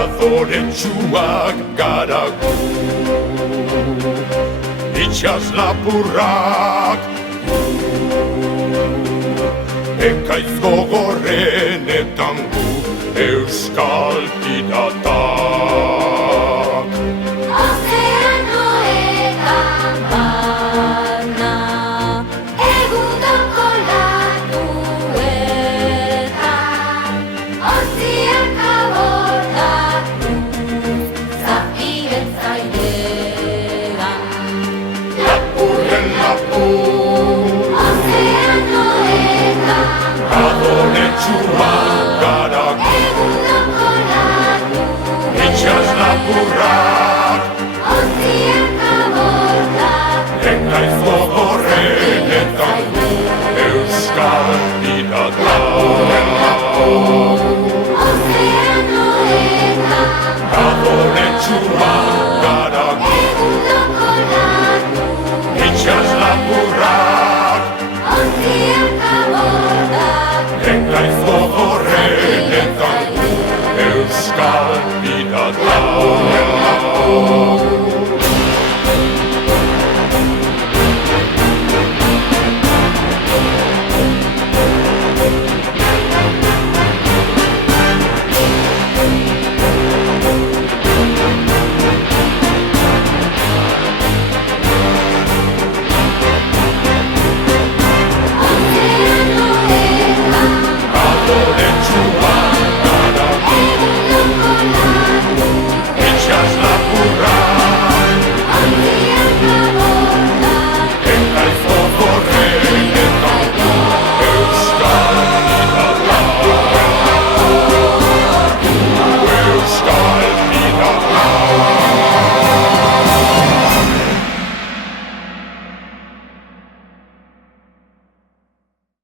adoretsuak gara gu. Itxas lapurrak ekaiz gogorrenetan gu euskal piratak. Ozeanoetan barna egundoko latuetan ontziak abordatuz zapiren zaidean. Lapurren lapur Ozeanoetan adoretsuak gara gu. egundoko latuetan Itxas lapurrak ontziak abordatuz ekaiz gogorrenetan gu euskal piratak. Ozeanoetan Adoretsuak gara gu. egundoko latuetan Itxas lapurrak ontziak abordatuz ekaiz gogorrenetan gu euskal piratak. Ozeanoetan Adoretsuak